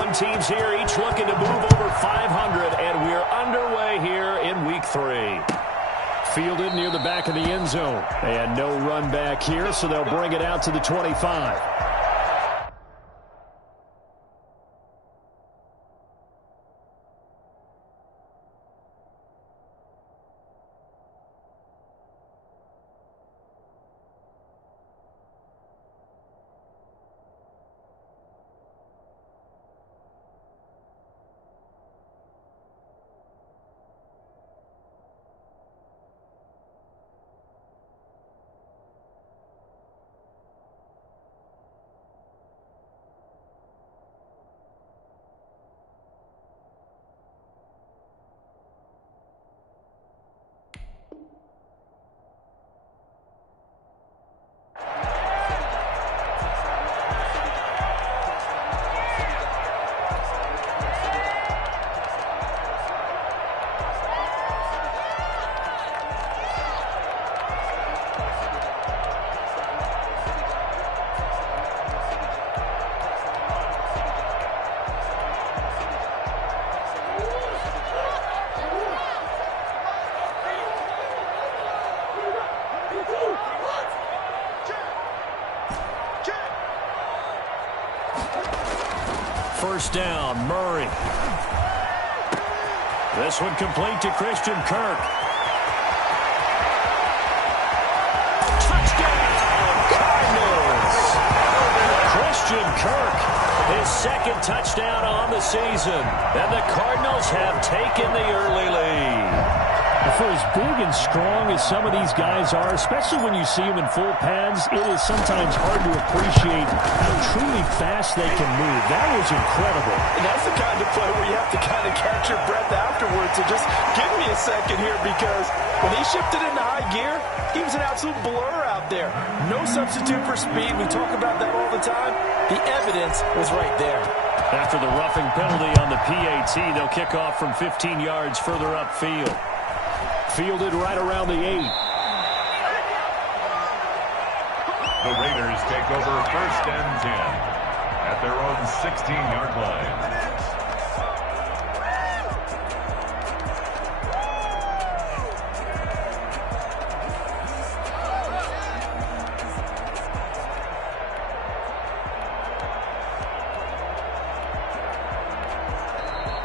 1 teams here, each looking to move over 500, and we're underway here in Week 3. Fielded near the back of the end zone. And no run back here, so they'll bring it out to the 25. First down, Murray. This one complete to Christian Kirk. Touchdown, Cardinals! Christian Kirk, his second touchdown on the season. And the Cardinals have taken the early lead. For as big and strong as some of these guys are, especially when you see them in full pads, it is sometimes hard to appreciate how truly fast they can move. That was incredible. And that's the kind of play where you have to kind of catch your breath afterwards. So just give me a second here, because when he shifted into high gear, he was an absolute blur out there. No substitute for speed. We talk about that all the time. The evidence was right there. After the roughing penalty on the PAT, they'll kick off from 15 yards further upfield. Fielded right around the 8. The Raiders take over 1st and 10 at their own 16-yard line.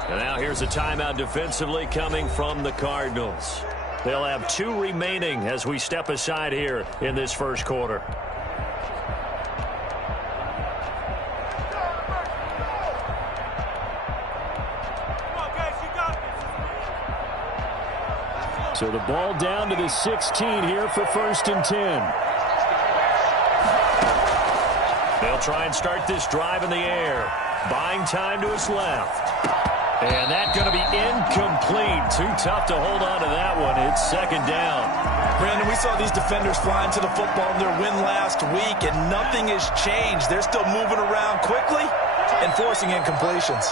And now here's a timeout defensively coming from the Cardinals. They'll have 2 remaining as we step aside here in this first quarter. So the ball down to the 16 here for 1st and 10. They'll try and start this drive in the air. Buying time to his left. And that's going to be incomplete. Too tough to hold on to that one. It's 2nd down. Brandon, we saw these defenders flying to the football in their win last week, and nothing has changed. They're still moving around quickly and forcing incompletions.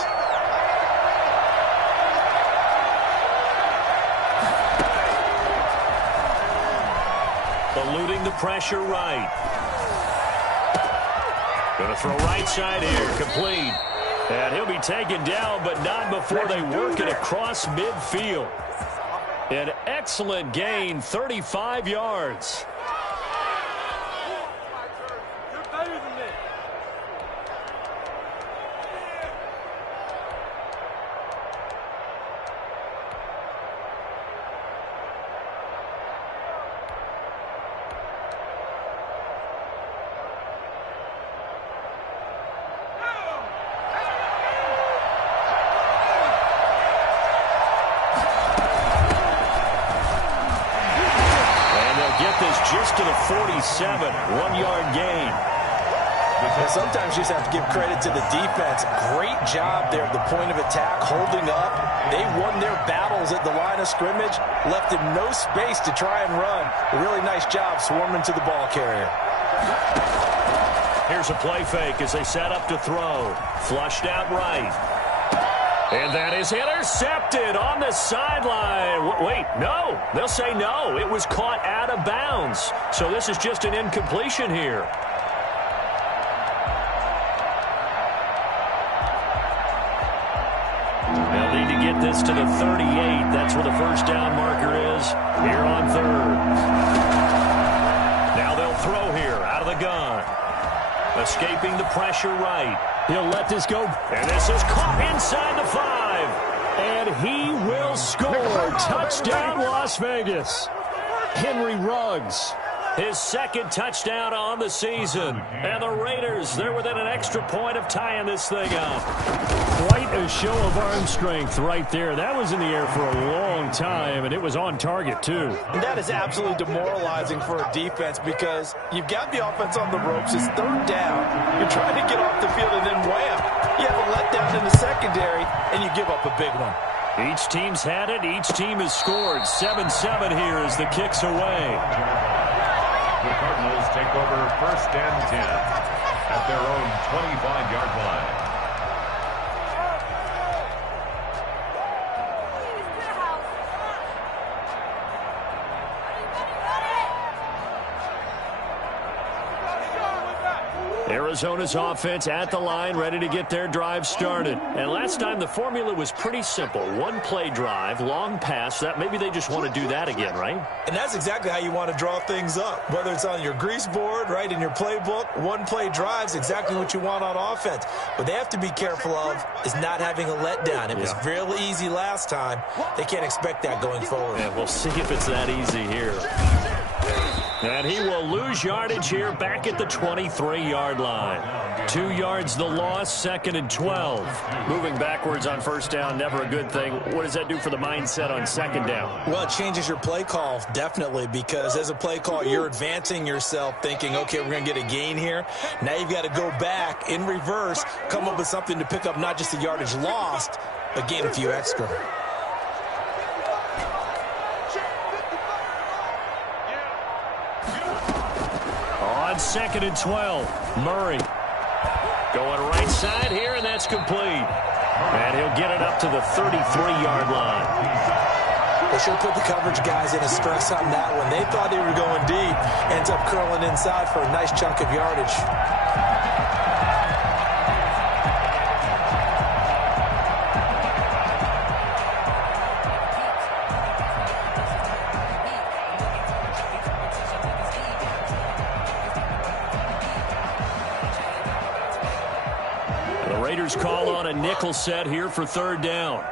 Eluding the pressure right. Going to throw right side here. Complete. And he'll be taken down, but not before they work it across midfield. An excellent gain, 35 yards. You're better than this. Just to the 47, 1-yard gain. Sometimes you just have to give credit to the defense. Great job there at the point of attack, holding up. They won their battles at the line of scrimmage, left him no space to try and run. A really nice job swarming to the ball carrier. Here's a play fake as they set up to throw. Flushed out right. And that is intercepted on the sideline. Wait, no. They'll say no. It was caught out of bounds. So this is just an incompletion here. this to the 38. That's where the first down marker is here on third. Now they'll throw here out of the gun. Escaping the pressure right. He'll let this go. And this is caught inside the 5. And he will score. Touchdown, Las Vegas. Henry Ruggs. His second touchdown on the season. And the Raiders, they're within an extra point of tying this thing up. Quite a show of arm strength right there. That was in the air for a long time, and it was on target, too. And that is absolutely demoralizing for a defense because you've got the offense on the ropes. It's third down. You're trying to get off the field, and then wham, you have a letdown in the secondary, and you give up a big one. Each team's had it. Each team has scored. 7-7 here as the kick's away. The Cardinals take over first and 10 at their own 25-yard line. Arizona's offense at the line, ready to get their drive started. And last time the formula was pretty simple. One play drive, long pass. That maybe they just want to do that again, right? And that's exactly how you want to draw things up. Whether it's on your grease board, right, in your playbook, one play drive's exactly what you want on offense. What they have to be careful of is not having a letdown. It was real easy last time. They can't expect that going forward. And we'll see if it's that easy here. And he will lose yardage here back at the 23-yard line. 2 yards the loss, 2nd and 12. Moving backwards on first down, never a good thing. What does that do for the mindset on second down? Well, it changes your play call, definitely, because as a play call, you're advancing yourself thinking, okay, we're going to get a gain here. Now you've got to go back in reverse, come up with something to pick up not just the yardage lost, but gain a few extra. On 2nd and 12, Murray going right side here, and that's complete. And he'll get it up to the 33-yard line. They should put the coverage guys in a stress on that one. They thought they were going deep, ends up curling inside for a nice chunk of yardage. Raiders call on a nickel set here for third down.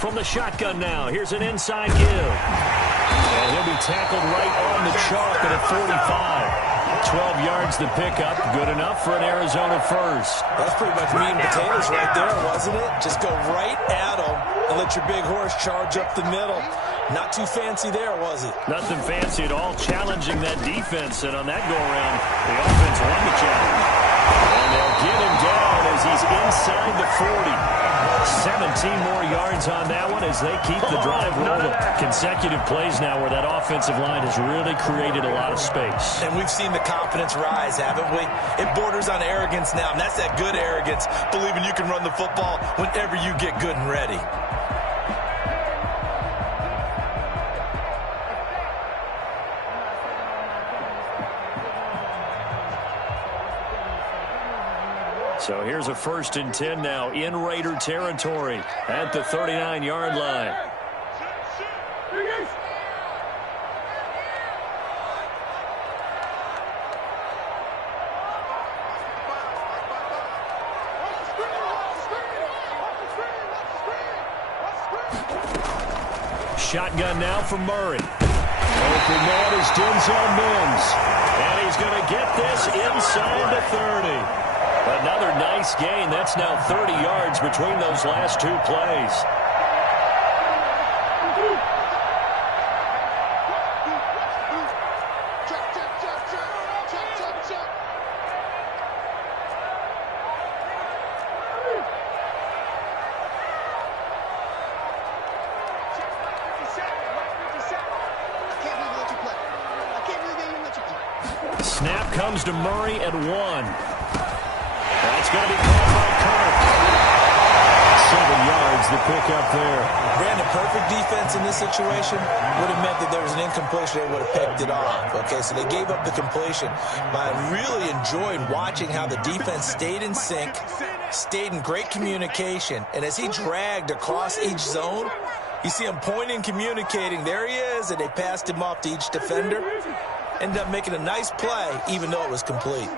From the shotgun now, here's an inside give. And he'll be tackled right on the chalk at a 45. 12 yards to pick up. Good enough for an Arizona first. That's pretty much meat and potatoes right there, wasn't it? Just go right at them and let your big horse charge up the middle. Not too fancy there, was it? Nothing fancy at all. Challenging that defense, and on that go-around, the offense won the challenge. And they'll get him down as he's inside the 40. 17 more yards on that one as they keep the drive rolling. Consecutive plays now where that offensive line has really created a lot of space. And we've seen the confidence rise, haven't we? It borders on arrogance now, and that's that good arrogance, believing you can run the football whenever you get good and ready. So here's a 1st and 10 now in Raider territory at the 39-yard line. Shotgun now for Murray. Open man is Denzel Mims. And he's going to get this inside the 30. Another nice gain. That's now 30 yards between those last two plays. Snap comes to Murray at 1. That's going to be called by Kirk. 7 yards to pick up there. Brandon, perfect defense in this situation would have meant that there was an incompletion. They would have picked it off. Okay, so they gave up the completion. But I really enjoyed watching how the defense stayed in sync, stayed in great communication. And as he dragged across each zone, you see him pointing, communicating. There he is, and they passed him off to each defender. Ended up making a nice play, even though it was complete.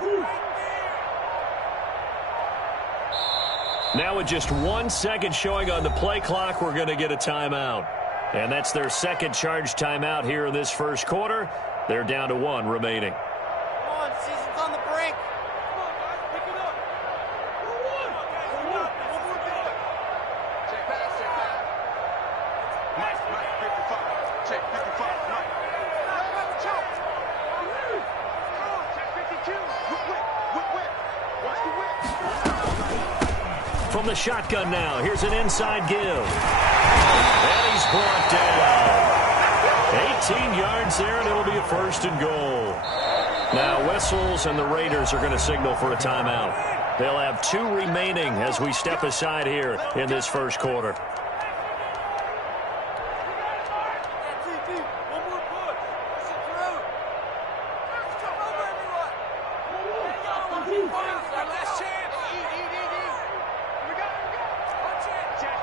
Now with just 1 second showing on the play clock, we're going to get a timeout. And that's their second charge timeout here in this first quarter. They're down to 1 remaining. Come on, season's on the brink. Come on, guys, pick it up. One more good. Check pass, check pass. Mike, 55. Check 55, Mike. Check 52. Whip. Watch the whip. From the shotgun now, here's an inside give. And he's brought down. 18 yards there, and it'll be a 1st and goal. Now, Wessels and the Raiders are going to signal for a timeout. They'll have 2 remaining as we step aside here in this first quarter. One more push. Push it through. Come over, everyone. Our last chance. Eat. We go. One chance. Check.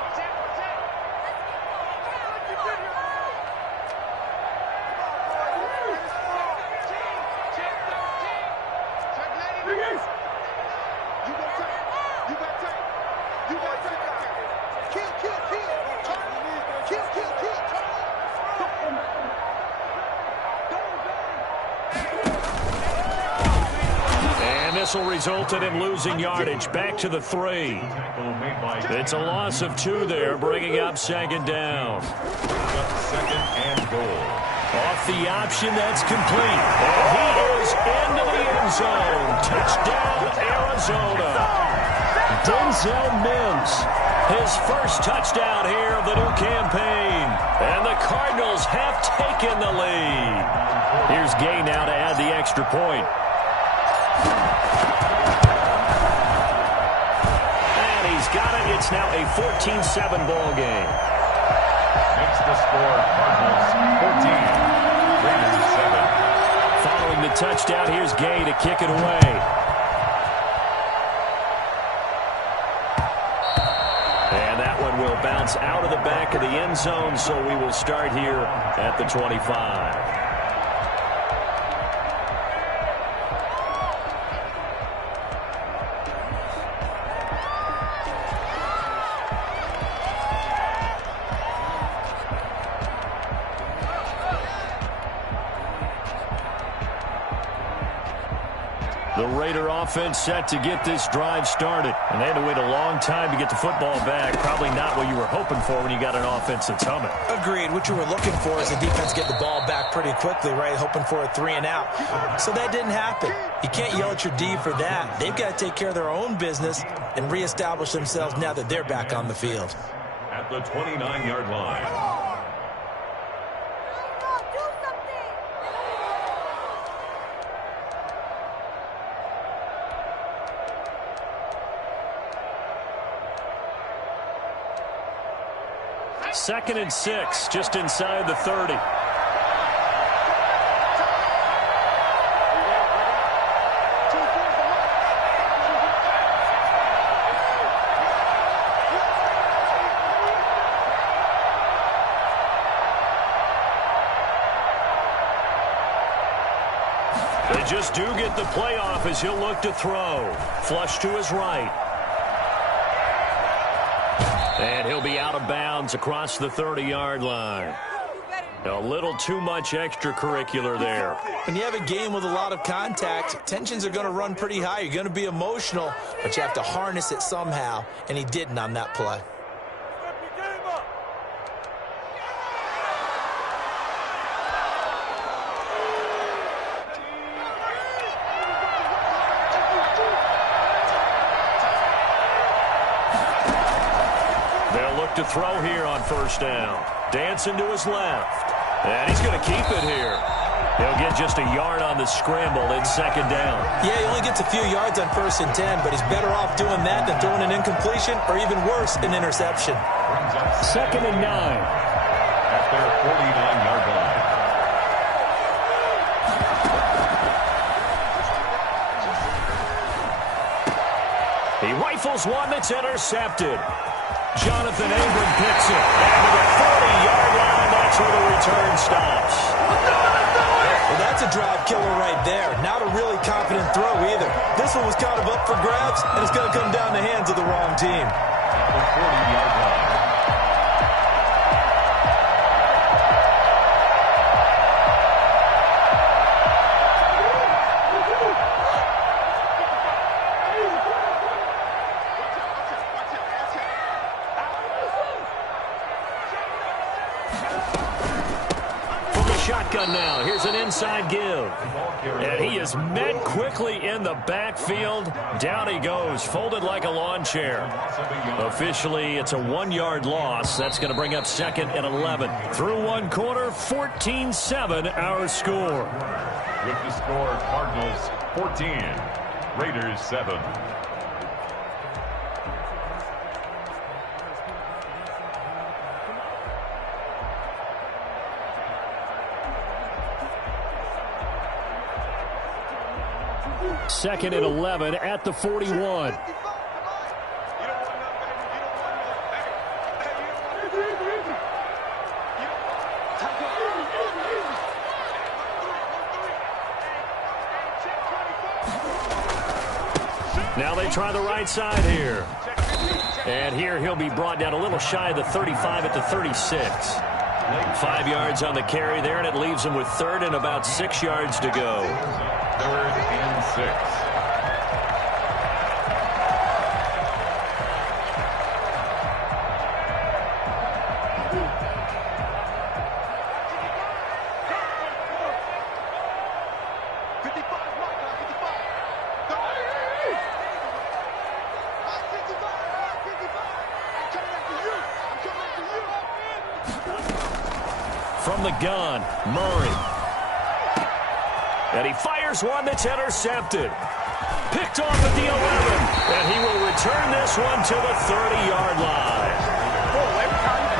And this will result in him losing yardage. Back to the 3. It's a loss of 2 there, bringing up 2nd down. 2nd and goal. Off the option, that's complete. And he is into the end zone. Touchdown, Arizona. Denzel Mims, his first touchdown here of the new campaign. And the Cardinals have taken the lead. Here's Gay now to add the extra point. And he's got it. It's now a 14-7 ball game. Makes the score Cardinals 14, Raiders 7. Following the touchdown, here's Gay to kick it away. And that one will bounce out of the back of the end zone, so we will start here at the 25. The Raider offense set to get this drive started. And they had to wait a long time to get the football back. Probably not what you were hoping for when you got an offense that's humming. Agreed. What you were looking for is the defense get the ball back pretty quickly, right? Hoping for a 3 and out. So that didn't happen. You can't yell at your D for that. They've got to take care of their own business and reestablish themselves now that they're back on the field. At the 29-yard line. Second and 6, just inside the 30. They just do get the play off as he'll look to throw. Flush to his right. And he'll be out of bounds across the 30-yard line. A little too much extracurricular there. When you have a game with a lot of contact, tensions are going to run pretty high. You're going to be emotional, but you have to harness it somehow, and he didn't on that play. To throw here on first down. Dancing to his left. And he's going to keep it here. He'll get just a yard on the scramble. It's second down. Yeah, he only gets gets a few yards on 1st and 10, but he's better off doing that than throwing an incompletion or even worse, an interception. 2nd and 9. At their 49-yard line. He rifles one that's intercepted. Jonathan Abram picks it. And to the 40-yard line, that's where the return stops. Well, that's a drive killer right there. Not a really confident throw either. This one was kind of up for grabs, and it's going to come down the hands of the wrong team. At the 40-yard line. Shotgun now. Here's an inside give. And he is met quickly in the backfield. Down he goes, folded like a lawn chair. Officially, it's a 1-yard loss. That's going to bring up 2nd and 11. Through one quarter, 14-7 our score. With the score, Cardinals 14, Raiders 7. Second and 11 at the 41. Now they try the right side here. And here he'll be brought down a little shy of the 35 at the 36. 5 yards on the carry there, and it leaves him with 3rd and about 6 yards to go. 3rd and 6. From the gun, Murray. And he fires one that's intercepted. Picked off at the 11. And he will return this one to the 30-yard line.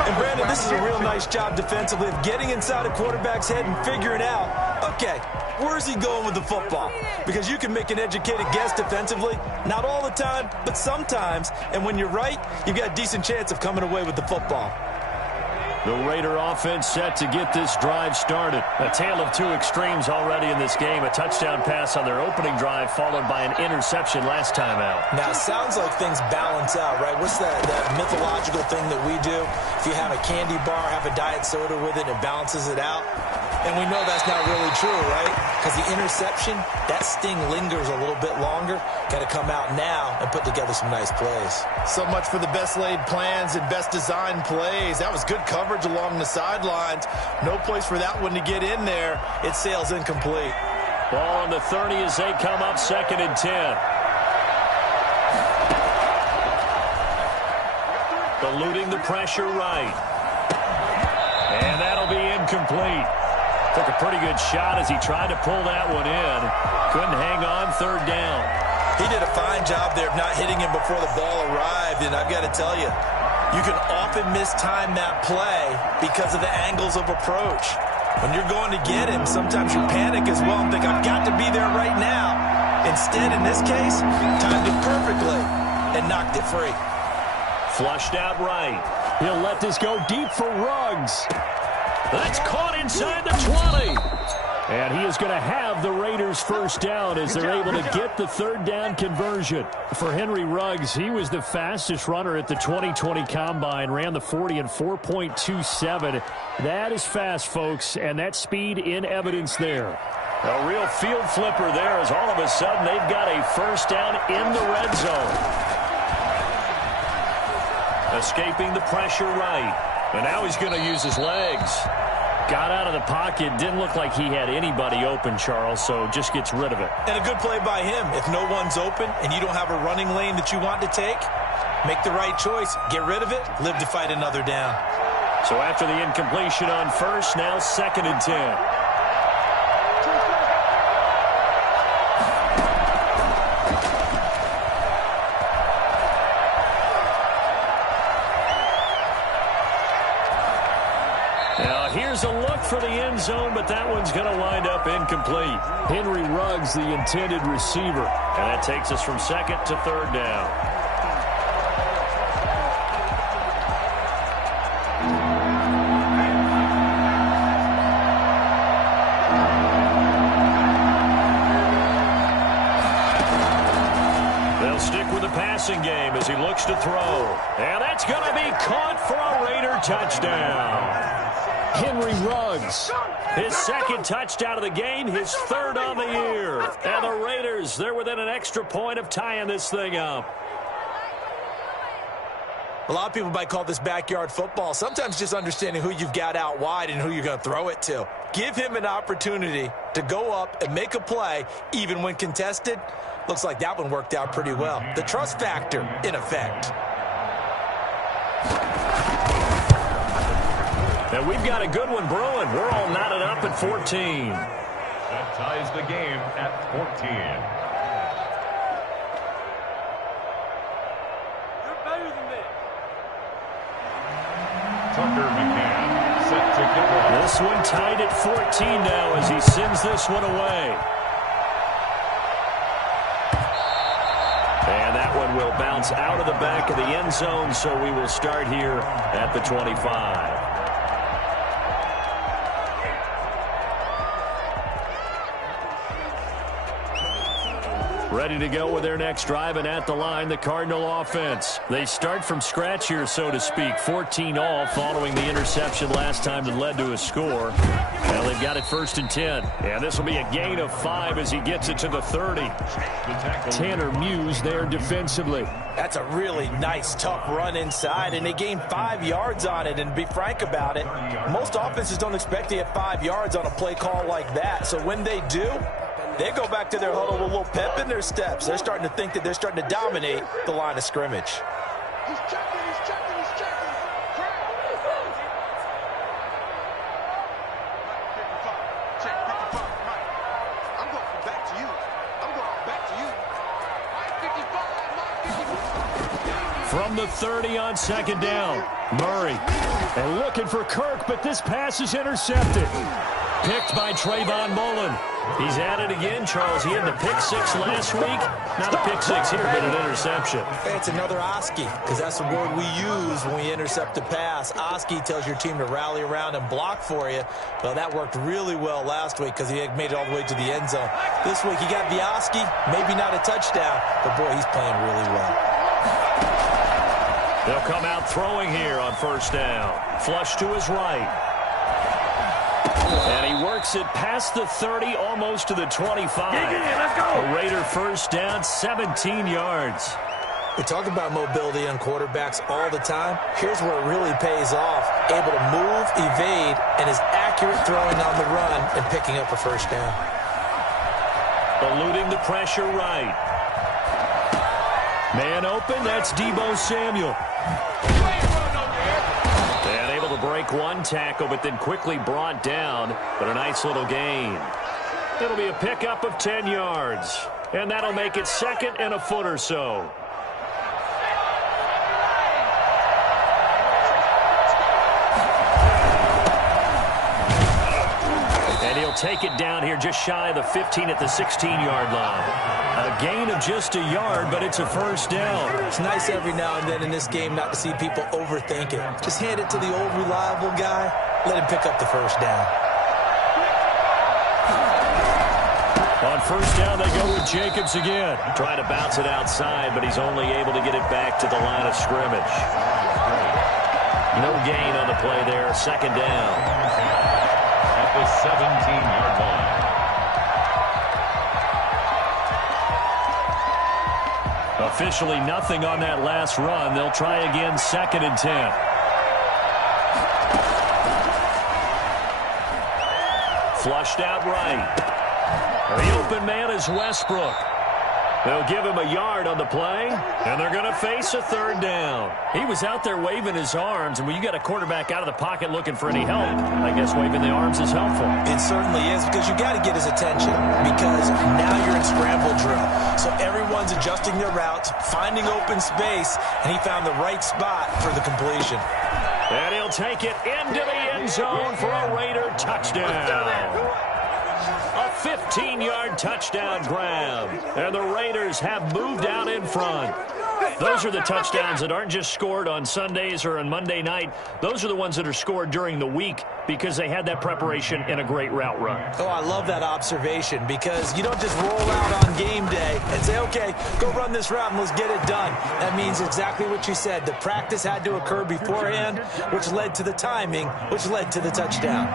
And Brandon, this is a real nice job defensively of getting inside a quarterback's head and figuring out, okay, where's he going with the football? Because you can make an educated guess defensively. Not all the time, but sometimes. And when you're right, you've got a decent chance of coming away with the football. The Raider offense set to get this drive started. A tale of two extremes already in this game. A touchdown pass on their opening drive followed by an interception last time out. Now, it sounds like things balance out, right? What's that mythological thing that we do? If you have a candy bar, have a diet soda with it, it balances it out. And we know that's not really true, right? Because the interception, that sting lingers a little bit longer. Got to come out now and put together some nice plays. So much for the best laid plans and best designed plays. That was good coverage along the sidelines. No place for that one to get in there. It sails incomplete. Ball on the 30 as they come up 2nd and 10. Eluding the pressure right. And that'll be incomplete. Took a pretty good shot as he tried to pull that one in. Couldn't hang on 3rd down. He did a fine job there of not hitting him before the ball arrived. And I've got to tell you, you can often mistime that play because of the angles of approach. When you're going to get him, sometimes you panic as well and think, I've got to be there right now. Instead, in this case, timed it perfectly and knocked it free. Flushed out right. He'll let this go deep for Ruggs. That's caught inside the 20. And he is going to have the Raiders' first down as they're able to get the 3rd down conversion. For Henry Ruggs, he was the fastest runner at the 2020 Combine, ran the 40 in 4.27. That is fast, folks, and that speed in evidence there. A real field flipper there as all of a sudden they've got a first down in the red zone. Escaping the pressure right. And now he's going to use his legs. Got out of the pocket. Didn't look like he had anybody open, Charles, so just gets rid of it. And a good play by him. If no one's open and you don't have a running lane that you want to take, make the right choice. Get rid of it. Live to fight another down. So after the incompletion on 1st, now 2nd and 10. Here's a look for the end zone, but that one's going to wind up incomplete. Henry Ruggs, the intended receiver. And that takes us from second to third down. They'll stick with the passing game as he looks to throw. And that's going to be caught for a Raider touchdown. Henry Ruggs, his second touchdown of the game, his third on the year. And the Raiders, they're within an extra point of tying this thing up. A lot of people might call this backyard football. Sometimes just understanding who you've got out wide and who you're going to throw it to. Give him an opportunity to go up and make a play, even when contested. Looks like that one worked out pretty well. The trust factor, in effect. And we've got a good one brewing. We're all knotted up at 14. That ties the game at 14. You're better than this. Tucker McCann set to kick off. This one tied at 14 now as he sends this one away. And that one will bounce out of the back of the end zone, so we will start here at the 25. Ready to go with their next drive, and at the line, the Cardinal offense. They start from scratch here, so to speak. 14 all following the interception last time that led to a score. Now they've got it 1st and 10. And this will be a gain of 5 as he gets it to the 30. Tanner Muse there defensively. That's a really nice, tough run inside, and they gained 5 yards on it. And to be frank about it, most offenses don't expect to get 5 yards on a play call like that. So when they do, they go back to their huddle with a little pep in their steps. They're starting to think that they're starting to dominate the line of scrimmage. He's checking, he's checking, he's checking. Check, 55, Mike. I'm going back to you. I'm going back to you. Mike 55, Mike 55. From the 30 on 2nd down, Murray. And looking for Kirk, but this pass is intercepted. Picked by Trayvon Mullen. He's at it again, Charles. He had the pick 6 last week. Not a pick 6 here, but an interception. It's another Oski, because that's the word we use when we intercept a pass. Oski tells your team to rally around and block for you. Well, that worked really well last week because he had made it all the way to the end zone. This week he got the Oski, maybe not a touchdown, but boy, he's playing really well. They'll come out throwing here on 1st down. Flush to his right. And he works it past the 30, almost to the 25. Let's go. A Raider 1st down, 17 yards. We talk about mobility on quarterbacks all the time. Here's where it really pays off. Able to move, evade, and is accurate throwing on the run and picking up a 1st down. Eluding the pressure right. Man open, that's Deebo Samuel. And able to break one tackle, but then quickly brought down. But a nice little gain. It'll be a pickup of 10 yards. And that'll make it 2nd and a foot or so. And he'll take it down here just shy of the 15 at the 16-yard line. A gain of just a yard, but it's a 1st down. It's nice every now and then in this game not to see people overthink it. Just hand it to the old reliable guy. Let him pick up the 1st down. On 1st down, they go with Jacobs again. Trying to bounce it outside, but he's only able to get it back to the line of scrimmage. No gain on the play there. 2nd down. At the 17-yard line. Officially nothing on that last run. They'll try again 2nd and 10. Flushed out right. The open man is Westbrook. They'll give him a yard on the play, and they're going to face a 3rd down. He was out there waving his arms, and when you got a quarterback out of the pocket looking for any help, I guess waving the arms is helpful. It certainly is, because you got to get his attention, because now you're in scramble drill. So everyone ones adjusting their routes, finding open space, and he found the right spot for the completion. And he'll take it into the end zone for a Raider touchdown. A 15-yard touchdown grab. And the Raiders have moved out in front. Those are the touchdowns that aren't just scored on Sundays or on Monday night. Those are the ones that are scored during the week because they had that preparation in a great route run. Oh, I love that observation because you don't just roll out on game day and say, okay, go run this route and let's get it done. That means exactly what you said. The practice had to occur beforehand, which led to the timing, which led to the touchdown.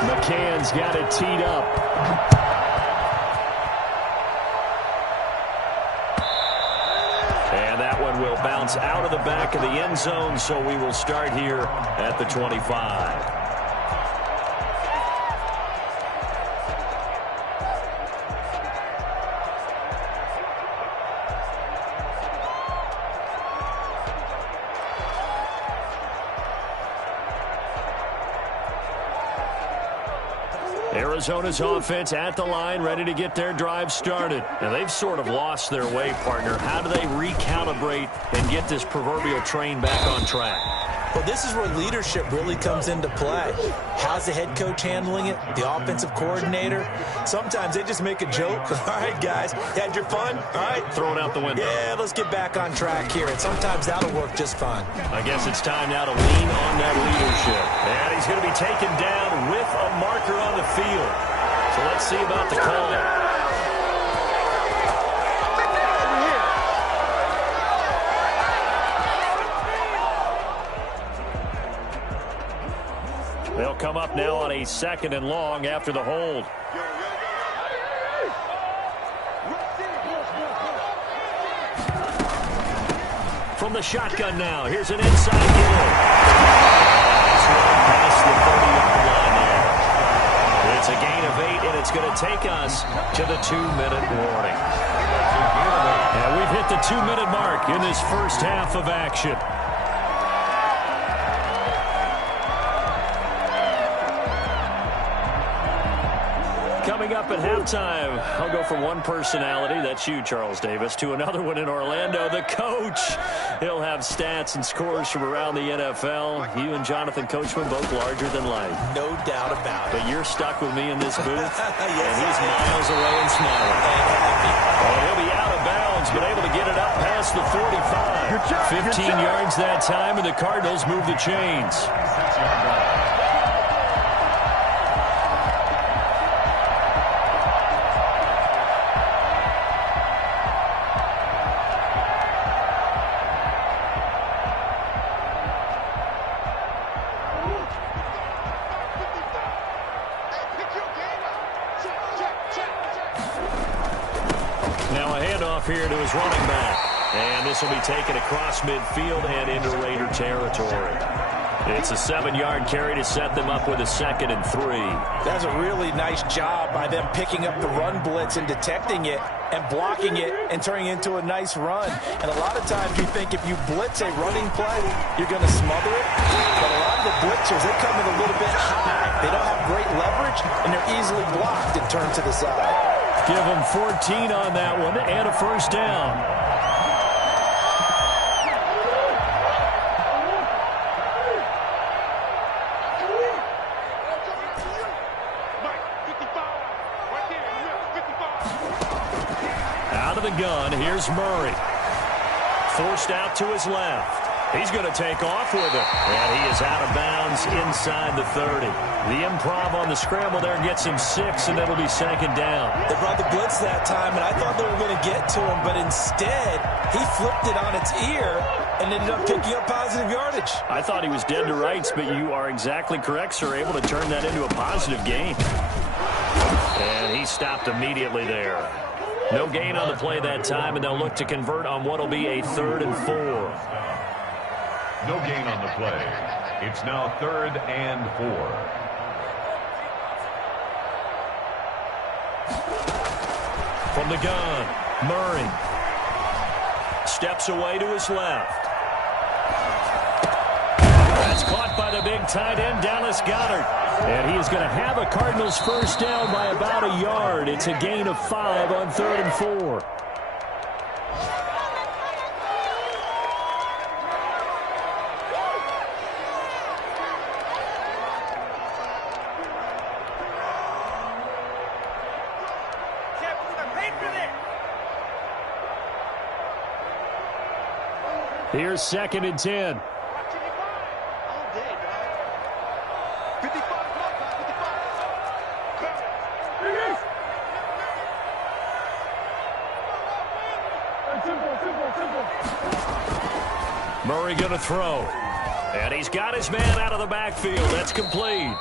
McCann's got it teed up. And that one will bounce out of the back of the end zone, so we will start here at the 25. Arizona's offense at the line, ready to get their drive started. Now, they've sort of lost their way, partner. How do they recalibrate and get this proverbial train back on track? Well, this is where leadership really comes into play. How's the head coach handling it? The offensive coordinator? Sometimes they just make a joke. All right, guys, you had your fun? All right. Throw it out the window. Yeah, let's get back on track here. And sometimes that'll work just fine. I guess it's time now to lean on that leadership. And he's going to be taken down with a marker on the field. So let's see about the call. They'll come up now on a 2nd and long after the hold. From the shotgun now, here's an inside giveaway. Nice run past the 30-yard line there. It's a gain of 8, and it's going to take us to the 2-minute warning. And we've hit the 2-minute mark in this first half of action. Coming up at halftime, I'll go from one personality, that's you, Charles Davis, to another one in Orlando, the coach. He'll have stats and scores from around the NFL. You and Jonathan Coachman both larger than life. No doubt about it. But you're stuck with me in this booth, yes, and he's miles away and smiling. Oh, he'll be out of bounds, but able to get it up past the 45. 15 yards that time, and the Cardinals move the chains. Here to his running back. And this will be taken across midfield and into Raider territory. It's a 7-yard carry to set them up with a 2nd and 3. That's a really nice job by them picking up the run blitz and detecting it and blocking it and turning it into a nice run. And a lot of times you think if you blitz a running play, you're going to smother it. But a lot of the blitzers, they come in a little bit high. They don't have great leverage, and they're easily blocked and turned to the side. Give them 14 on that one and a first down. Out of the gun, here's Murray. Forced out to his left. He's going to take off with it. And he is out of bounds inside the 30. The improv on the scramble there gets him 6, and it'll be 2nd down. They brought the blitz that time, and I thought they were going to get to him, but instead, he flipped it on its ear and ended up picking up positive yardage. I thought he was dead to rights, but you are exactly correct, sir. Able to turn that into a positive gain. And he stopped immediately there. No gain on the play that time, and they'll look to convert on what will be a 3rd and 4. No gain on the play. It's now 3rd and 4. From the gun, Murray steps away to his left. That's caught by the big tight end, Dallas Goedert. And he is going to have a Cardinals first down by about a yard. It's a gain of 5 on 3rd and 4. Here's 2nd and 10. Murray going to throw. And he's got his man out of the backfield. That's complete.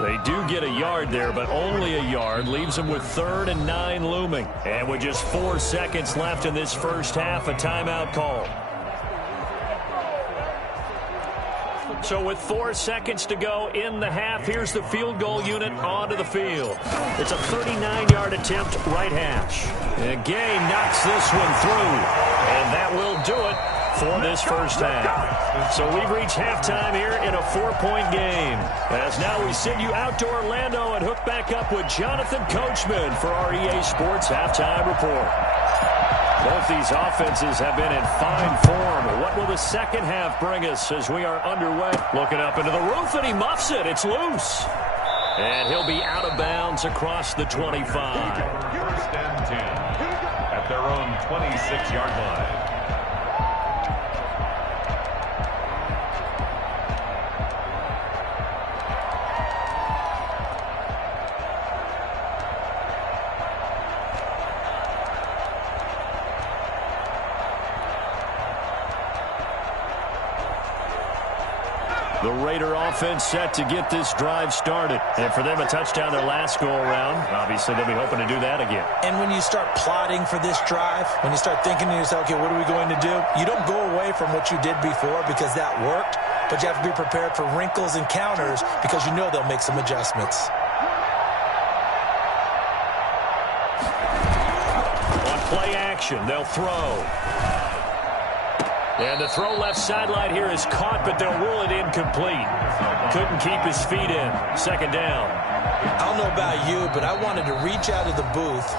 They do get a yard there, but only a yard. Leaves them with 3rd and 9 looming. And with just 4 seconds left in this first half, a timeout call. So with 4 seconds to go in the half, here's the field goal unit onto the field. It's a 39-yard attempt, right hash. And Gay knocks this one through. And that will do it for this first half. So we've reached halftime here in a 4-point game. As now we send you out to Orlando and hook back up with Jonathan Coachman for our EA Sports Halftime Report. Both these offenses have been in fine form. What will the second half bring us as we are underway? Looking up into the roof, and he muffs it. It's loose. And he'll be out of bounds across the 25. First and 10 at their own 26-yard line. The Raider offense set to get this drive started. And for them, a touchdown their last go-around. Obviously, they'll be hoping to do that again. And when you start plotting for this drive, when you start thinking to yourself, okay, what are we going to do? You don't go away from what you did before because that worked, but you have to be prepared for wrinkles and counters because you know they'll make some adjustments. On play action, they'll throw. And the throw left sideline here is caught, but they'll rule it incomplete. Couldn't keep his feet in. 2nd down. I don't know about you, but I wanted to reach out of the booth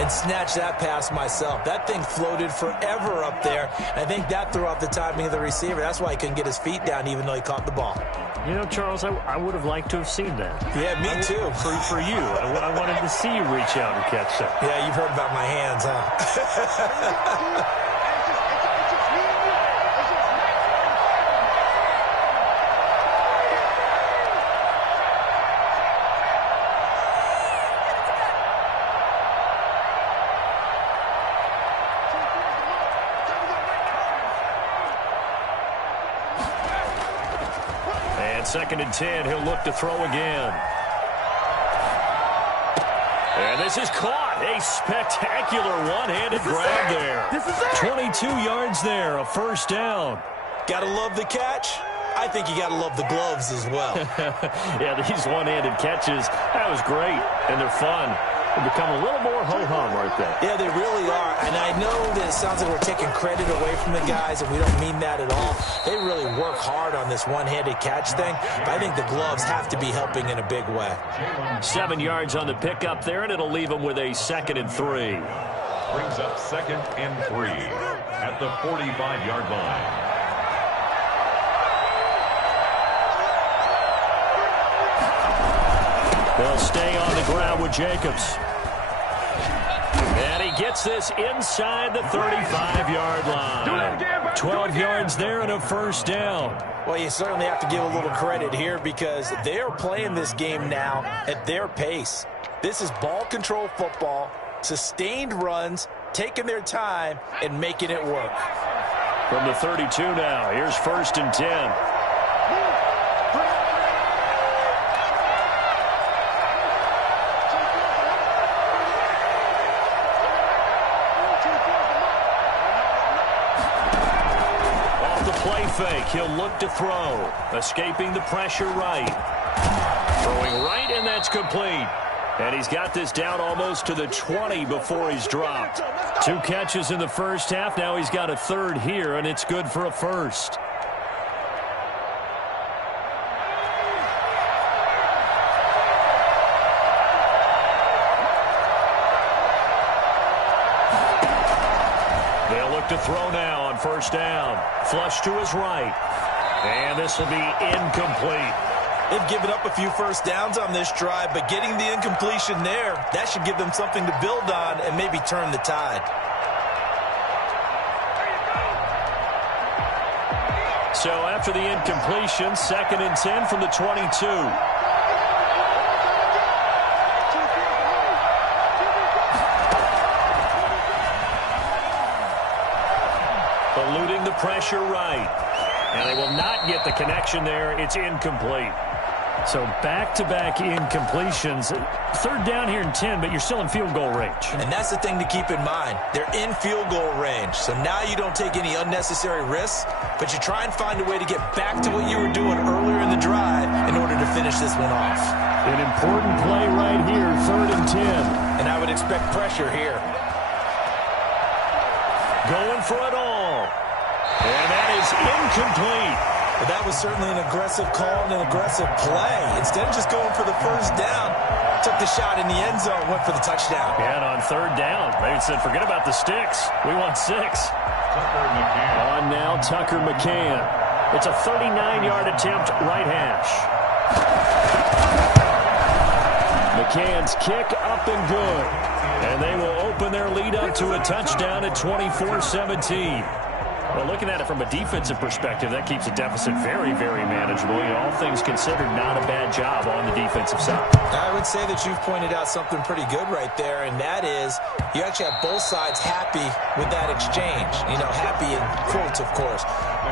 and snatch that pass myself. That thing floated forever up there. I think that threw off the timing of the receiver. That's why he couldn't get his feet down even though he caught the ball. You know, Charles, I would have liked to have seen that. Yeah, me too. For you. I wanted to see you reach out and catch that. Yeah, you've heard about my hands, huh? And 2nd and 10, he'll look to throw again. And this is caught. A spectacular one-handed grab there. This is it. 22 yards there, a first down. Gotta love the catch. I think you gotta love the gloves as well. Yeah, these one-handed catches, that was great, and they're fun. They become a little more ho-hum, aren't they? Yeah, they really are. And I know that it sounds like we're taking credit away from the guys, and we don't mean that at all. They really work hard on this one-handed catch thing, but I think the gloves have to be helping in a big way. 7 yards on the pickup there, and it'll leave them with a 2nd and 3. Brings up 2nd and 3 at the 45-yard line. They'll stay on the ground with Jacobs. And he gets this inside the 35-yard line. 12 yards there and a first down. Well, you certainly have to give a little credit here because they're playing this game now at their pace. This is ball control football, sustained runs, taking their time, and making it work. From the 32 now, here's 1st and 10. Fake. He'll look to throw. Escaping the pressure right. Throwing right, and that's complete. And he's got this down almost to the 20 before he's dropped. 2 catches in the first half. Now he's got a 3rd here, and it's good for a first. to throw now on first down. Flush to his right. And this will be incomplete. They've given up a few first downs on this drive, but getting the incompletion there, that should give them something to build on and maybe turn the tide. So after the incompletion, 2nd and 10 from the 22. Eluding the pressure right. And they will not get the connection there. It's incomplete. So back-to-back incompletions. 3rd down here and 10, but you're still in field goal range. And that's the thing to keep in mind. They're in field goal range. So now you don't take any unnecessary risks, but you try and find a way to get back to what you were doing earlier in the drive in order to finish this one off. An important play right here, 3rd and 10. And I would expect pressure here. Going for it all. And that is incomplete. But that was certainly an aggressive call and an aggressive play. Instead of just going for the first down, took the shot in the end zone, went for the touchdown. And on 3rd down, they said, forget about the sticks. We want 6. On now, Tucker McCann. It's a 39-yard attempt, right hash. McCann's kick up and good. And they will open their lead up to a touchdown at 24-17. Well, looking at it from a defensive perspective, that keeps a deficit very, very manageable. You know, all things considered, not a bad job on the defensive side. I would say that you've pointed out something pretty good right there, and that is you actually have both sides happy with that exchange. You know, happy in quotes, of course.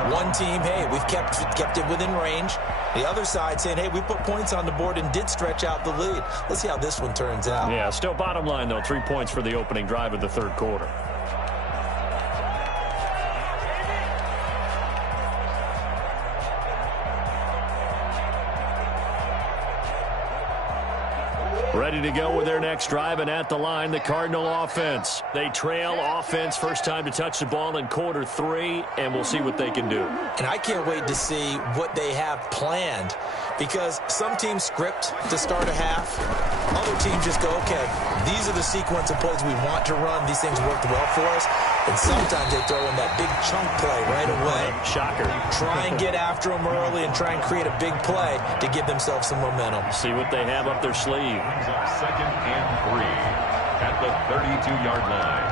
One team, hey, we've kept it within range. The other side saying, hey, we put points on the board and did stretch out the lead. Let's see how this one turns out. Yeah, still bottom line, though, 3 points for the opening drive of the 3rd quarter. Ready to go with their next drive, and at the line, the Cardinal offense. They trail offense, first time to touch the ball in quarter 3, and we'll see what they can do. And I can't wait to see what they have planned, because some teams script to start a half. Other teams just go, okay, these are the sequence of plays we want to run. These things worked well for us. And sometimes they throw in that big chunk play right away. Shocker. Try and get after them early and try and create a big play to give themselves some momentum. See what they have up their sleeve. 2nd and 3 at the 32-yard line.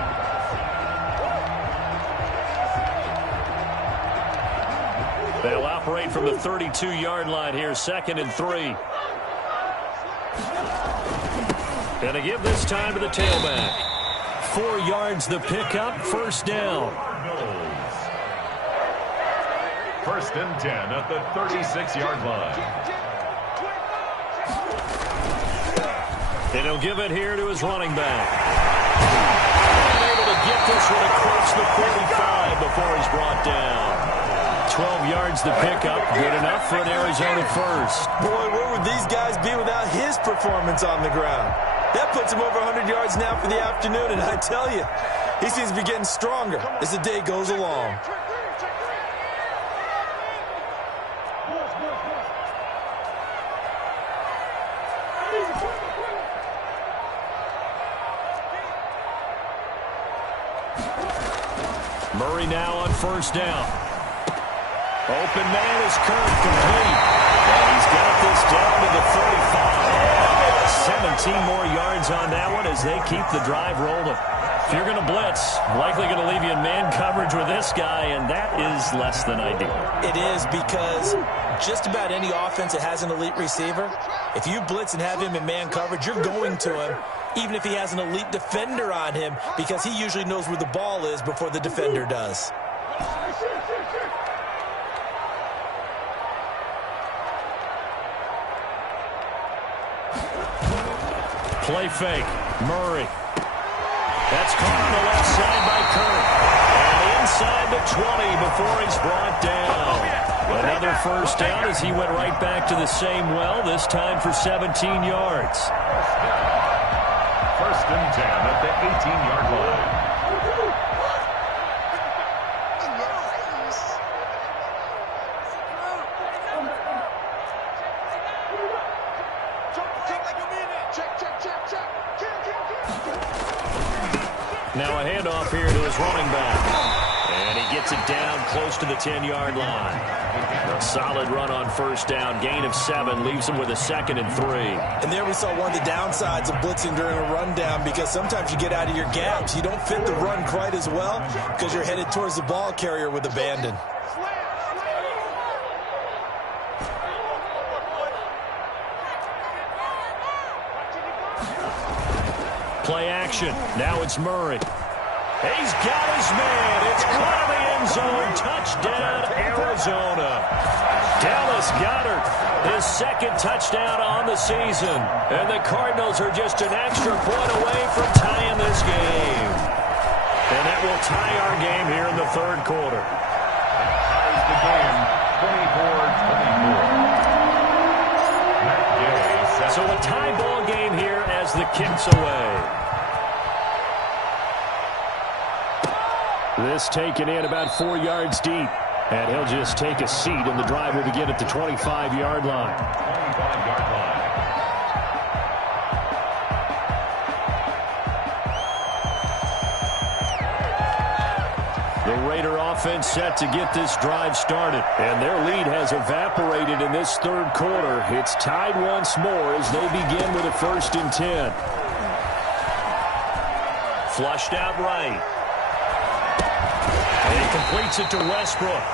They'll operate from the 32-yard line here, 2nd and 3. Gonna give this time to the tailback. 4 yards the pickup, first down. 1st and 10 at the 36-yard line. And he'll give it here to his running back. Able to get this one across the 45 before he's brought down. 12 yards the pickup, good enough for an Arizona first. Boy, where would these guys be without his performance on the ground? That puts him over 100 yards now for the afternoon, and I tell you, he seems to be getting stronger as the day goes along. Murray now on first down. Open man is Kirk, complete. And he's got this down to the 45. 17 more yards on that one as they keep the drive rolling. If you're going to blitz, likely going to leave you in man coverage with this guy, and that is less than ideal. It is, because just about any offense that has an elite receiver, if you blitz and have him in man coverage, you're going to him, even if he has an elite defender on him, because he usually knows where the ball is before the defender does. Play fake. Murray. That's caught on the left side by Kirk. And inside the 20 before he's brought down. Another first down as he went right back to the same well, this time for 17 yards. 1st and 10 at the 18-yard line. Now a handoff here to his running back. And he gets it down close to the 10-yard line. A solid run on first down. Gain of 7 leaves him with a 2nd and 3. And there we saw one of the downsides of blitzing during a rundown, because sometimes you get out of your gaps. You don't fit the run quite as well because you're headed towards the ball carrier with abandon. Play action. Now it's Murray. He's got his man. It's caught in the end zone. Touchdown, Arizona. Dallas Goedert, his 2nd touchdown on the season. And the Cardinals are just an extra point away from tying this game. And that will tie our game here in the 3rd quarter. Ties the game, 24-24. So a tie ball game here as the kick's away. This taken in about 4 yards deep. And he'll just take a seat, and the drive will begin at the 25-yard line. 25-yard line. The Raider offense set to get this drive started. And their lead has evaporated in this 3rd quarter. It's tied once more as they begin with a 1st and 10. Flushed out right. And he completes it to Westbrook.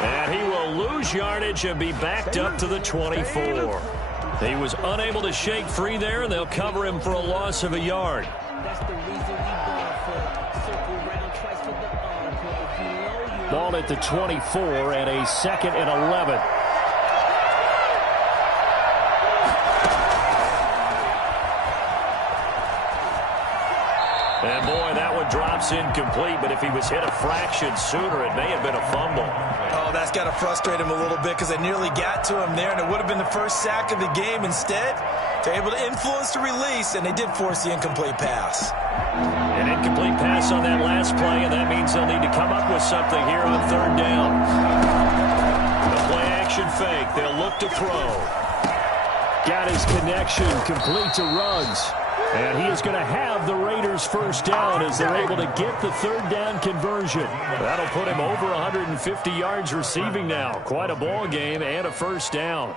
And he will lose yardage and be backed up to the 24. He was unable to shake free there, and they'll cover him for a loss of a yard. Ball at the 24 and a 2nd and 11. And boy, that one drops incomplete, but if he was hit a fraction sooner, it may have been a fumble. Oh, that's got to frustrate him a little bit, because they nearly got to him there, and it would have been the first sack of the game. Instead, they're able to influence the release, and they did force the incomplete pass. An incomplete pass on that last play, and that means they'll need to come up with something here on 3rd down. The play-action fake. They'll look to throw. Got his connection complete to Ruggs. And he is going to have the Raiders' 1st down as they're able to get the 3rd down conversion. That'll put him over 150 yards receiving now. Quite a ball game and a 1st down.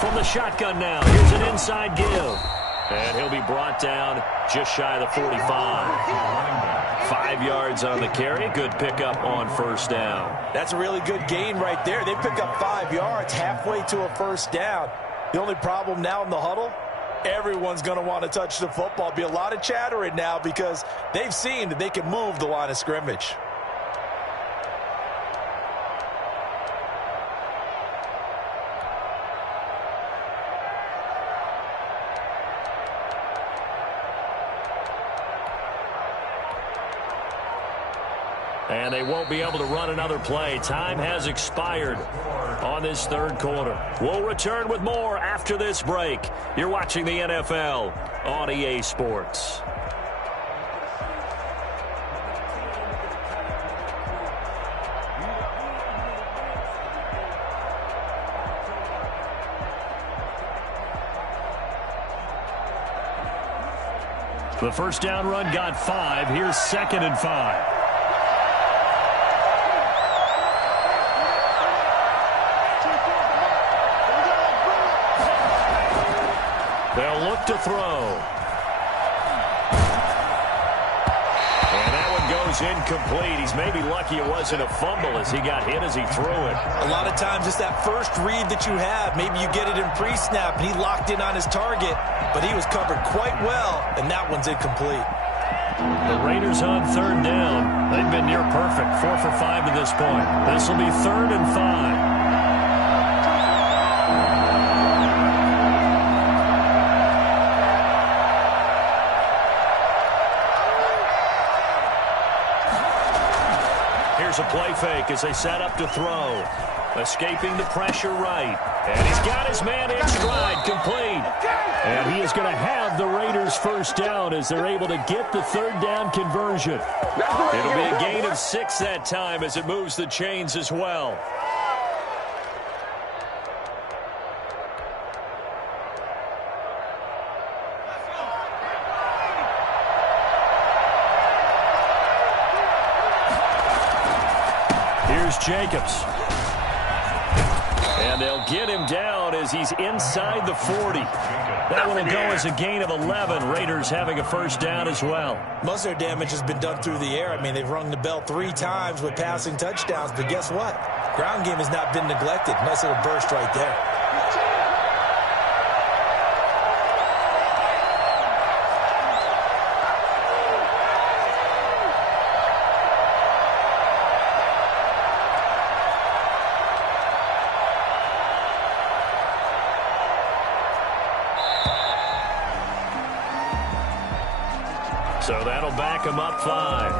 From the shotgun now, here's an inside give. And he'll be brought down just shy of the 45. 5 yards on the carry. Good pickup on 1st down. That's a really good gain right there. They pick up 5 yards halfway to a 1st down. The only problem now in the huddle, everyone's going to want to touch the football. Be a lot of chattering now because they've seen that they can move the line of scrimmage. And they won't be able to run another play. Time has expired on this 3rd quarter. We'll return with more after this break. You're watching the NFL on EA Sports. The 1st down run got 5. Here's 2nd and 5. They'll look to throw. And that one goes incomplete. He's maybe lucky it wasn't a fumble as he got hit as he threw it. A lot of times it's that first read that you have. Maybe you get it in pre-snap and he locked in on his target, but he was covered quite well, and that one's incomplete. The Raiders on 3rd down. They've been near perfect. 4 for 5 to this point. This will be 3rd and 5. A play fake as they set up to throw. Escaping the pressure right. And he's got his man in stride, complete. And he is going to have the Raiders' 1st down as they're able to get the 3rd down conversion. It'll be a gain of 6 that time as it moves the chains as well. Jacobs. And they'll get him down as he's inside the 40. That one will go as a gain of 11. Raiders having a first down as well. Most of their damage has been done through the air. I mean, they've rung the bell 3 times with passing touchdowns. But guess what? Ground game has not been neglected. Nice little burst right there. So that'll back him up 5.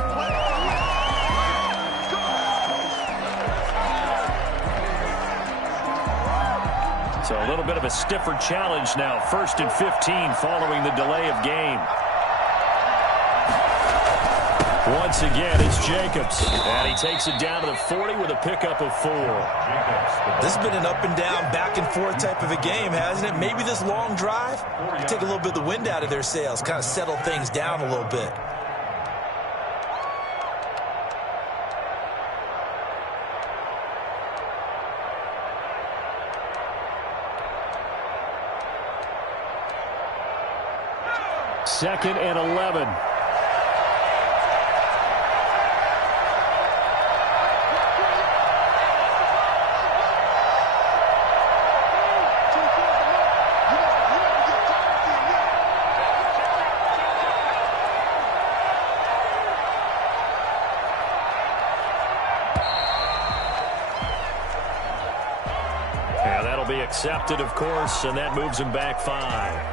So a little bit of a stiffer challenge now. 1st and 15 following the delay of game. Once again, it's Jacobs. And he takes it down to the 40 with a pickup of 4. This has been an up and down, back and forth type of a game, hasn't it? Maybe this long drive can take a little bit of the wind out of their sails, kind of settle things down a little bit. Second and 11. And that'll be accepted, of course, and that moves him back 5.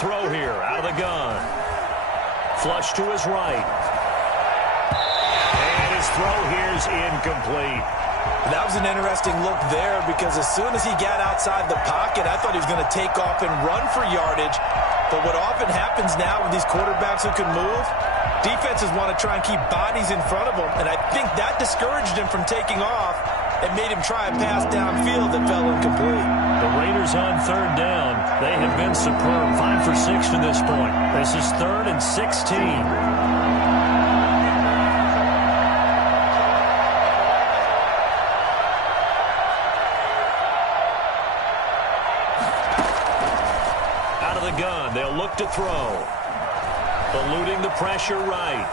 Throw here out of the gun. Flush to his right. And his throw here is incomplete. That was an interesting look there because as soon as he got outside the pocket, I thought he was going to take off and run for yardage. But what often happens now with these quarterbacks who can move, defenses want to try and keep bodies in front of them. And I think that discouraged him from taking off and made him try a pass downfield that fell incomplete. The Raiders on 3rd down. They have been superb. 5 for 6 to this point. This is 3rd and 16. Out of the gun. They'll look to throw. Eluding the pressure right.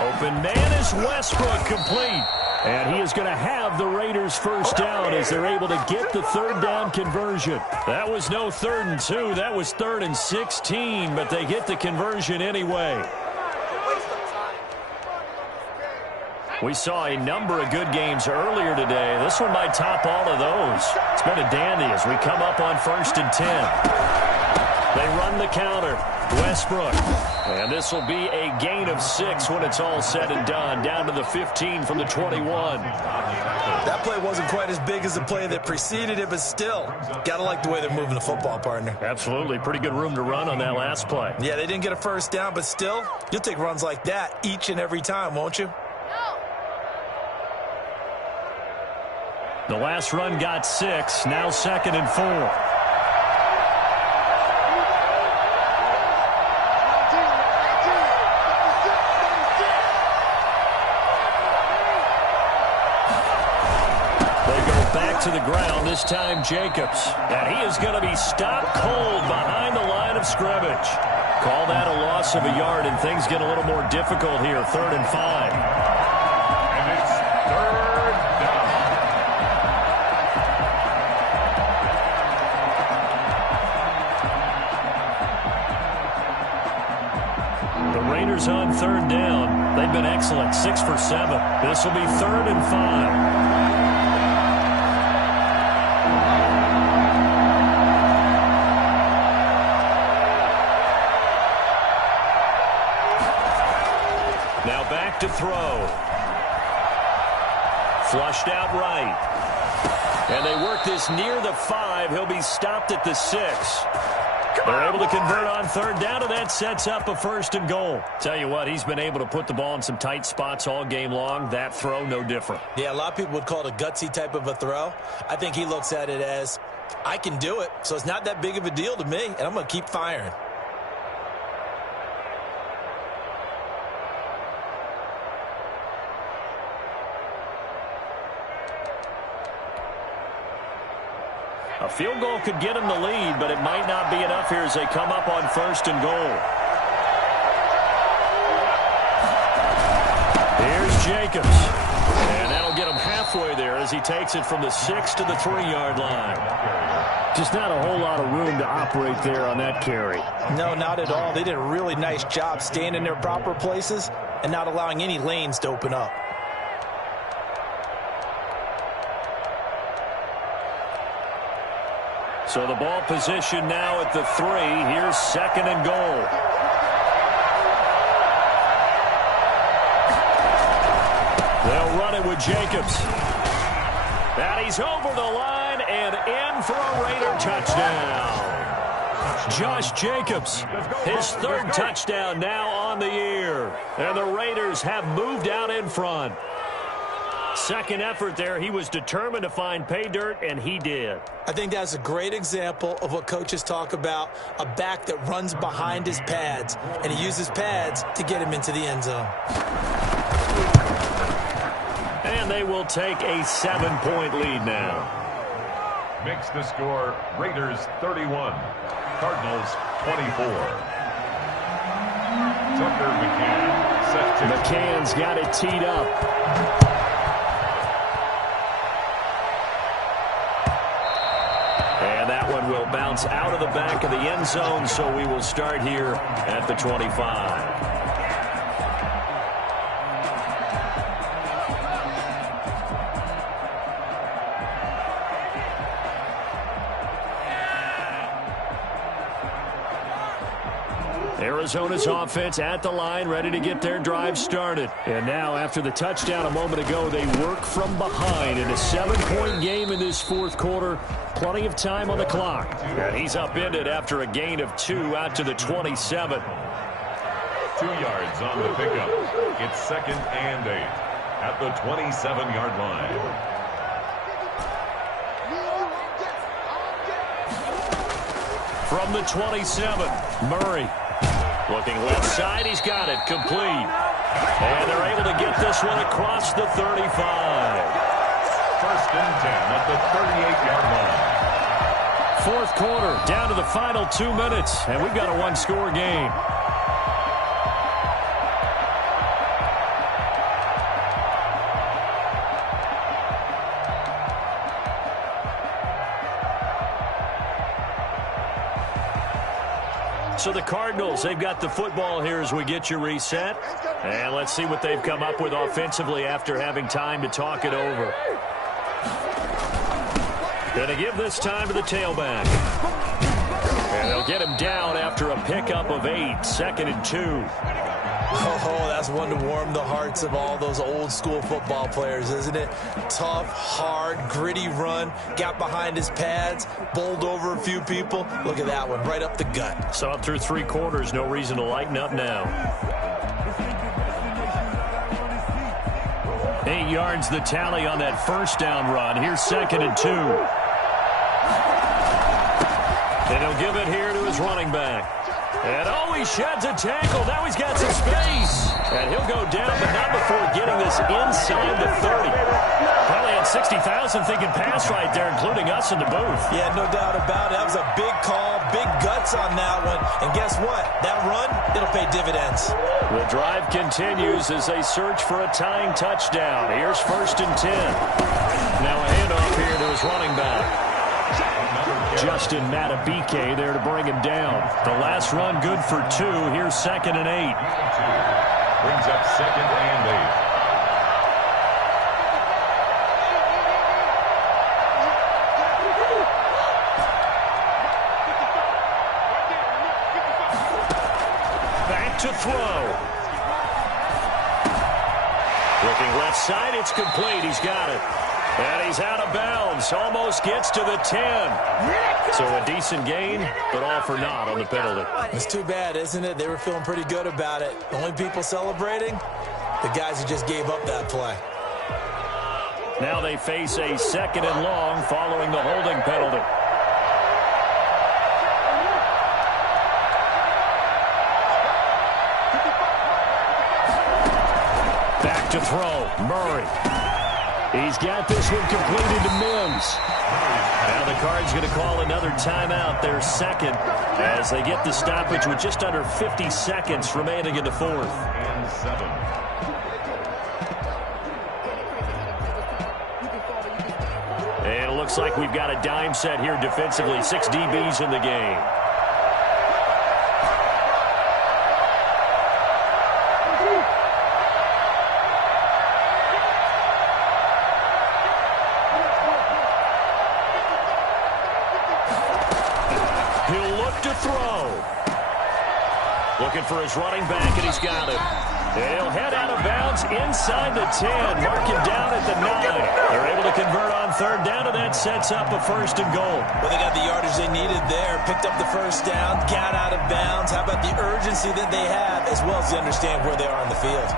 Open man is Westbrook, complete. And he is going to have the Raiders first down as they're able to get the 3rd down conversion. That was no 3rd and 2. That was 3rd and 16, but they get the conversion anyway. We saw a number of good games earlier today. This one might top all of those. It's been a dandy as we come up on 1st and 10. They run the counter. Westbrook. And this will be a gain of 6 when it's all said and done. Down to the 15 from the 21. That play wasn't quite as big as the play that preceded it, but still, got to like the way they're moving the football, partner. Absolutely. Pretty good room to run on that last play. Yeah, they didn't get a first down, but still, you'll take runs like that each and every time, won't you? The last run got 6. Now 2nd and 4. To the ground, this time Jacobs. And he is going to be stopped cold behind the line of scrimmage. Call that a loss of a yard, and things get a little more difficult here. 3rd and 5. And it's 3rd down. The Raiders on 3rd down. They've been excellent. 6 for 7. This will be 3rd and 5. To throw. Flushed out right. And they work this near the 5. He'll be stopped at the 6. They're able to convert on third down, and that sets up a 1st and goal. Tell you what, he's been able to put the ball in some tight spots all game long. That throw, no different. Yeah, a lot of people would call it a gutsy type of a throw. I think he looks at it as, I can do it, so it's not that big of a deal to me, and I'm going to keep firing. A field goal could get him the lead, but it might not be enough here as they come up on 1st and goal. Here's Jacobs. And that'll get him halfway there as he takes it from the 6 to the 3-yard line. Just not a whole lot of room to operate there on that carry. No, not at all. They did a really nice job staying in their proper places and not allowing any lanes to open up. So the ball position now at the 3. Here's 2nd and goal. They'll run it with Jacobs. And he's over the line and in for a Raider touchdown. Josh Jacobs, his 3rd touchdown now on the year. And the Raiders have moved out in front. Second effort there, he was determined to find pay dirt, and he did. I think that's a great example of what coaches talk about, a back that runs behind his pads, and he uses pads to get him into the end zone. And they will take a 7-point lead now. Makes the score Raiders 31, Cardinals 24. Tucker McCann set to. McCann's got it teed up. And that one will bounce out of the back of the end zone, so we will start here at the 25. Arizona's offense at the line, ready to get their drive started. And now, after the touchdown a moment ago, they work from behind in a 7-point game in this 4th quarter. Plenty of time on the clock. And he's upended after a gain of 2 out to the 27. 2 yards on the pickup. It's 2nd and 8 at the 27-yard line. From the 27, Murray. Looking left side, he's got it, complete. And they're able to get this one across the 35. 1st and 10 at the 38-yard line. 4th quarter, down to the final 2 minutes, and we've got a 1-score game. So the Cardinals, they've got the football here as we get you reset. And let's see what they've come up with offensively after having time to talk it over. Going to give this time to the tailback. And they'll get him down after a pickup of 8, 2nd and 2. Oh, that's one to warm the hearts of all those old school football players, isn't it? Tough, hard, gritty run, got behind his pads, bowled over a few people. Look at that one, right up the gut. So up through 3 quarters, no reason to lighten up now. 8 yards the tally on that 1st down run. Here's 2nd and 2. And he'll give it here to his running back. And oh, he sheds a tackle. Now he's got some space. And he'll go down, but not before getting this inside the 30. Probably had 60,000 thinking pass right there, including us in the booth. Yeah, no doubt about it. That was a big call, big guts on that one. And guess what? That run, it'll pay dividends. The drive continues as they search for a tying touchdown. Here's 1st and 10. Now a handoff here to his running back. Justin Matabike there to bring him down. The last run good for 2. Here's 2nd and 8. Brings up 2nd and 8. Back to throw. Looking left side, it's complete. He's got it. And he's out of bounds. Almost gets to the 10. So a decent gain, but all for naught on the penalty. It's too bad, isn't it? They were feeling pretty good about it. The only people celebrating, the guys who just gave up that play. Now they face a 2nd and long following the holding penalty. Back to throw. Murray. He's got this one completed to Mims. Now the Cards going to call another timeout, their 2nd, as they get the stoppage with just under 50 seconds remaining in the 4th. And 7. And it looks like we've got a dime set here defensively. 6 DBs in the game. Looking for his running back, and he's got it. He'll head out of bounds inside the 10. Mark him down at the 9. They're able to convert on 3rd down, and that sets up a 1st and goal. Well, they got the yardage they needed there. Picked up the 1st down, got out of bounds. How about the urgency that they have, as well as they understand where they are on the field?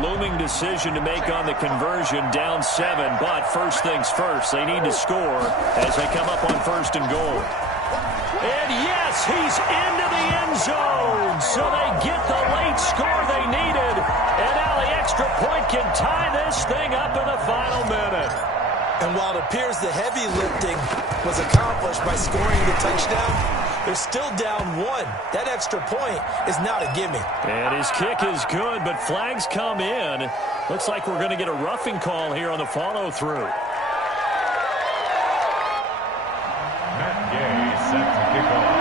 Looming decision to make on the conversion, down 7, but first things first, they need to score as they come up on 1st and goal. And yes, he's into the end zone, so they get the late score they needed, and now the extra point can tie this thing up in the final minute. And while it appears the heavy lifting was accomplished by scoring the touchdown, they're still down 1. That extra point is not a gimme. And his kick is good, but flags come in. Looks like we're going to get a roughing call here on the follow-through. Matt Gay set to kick off.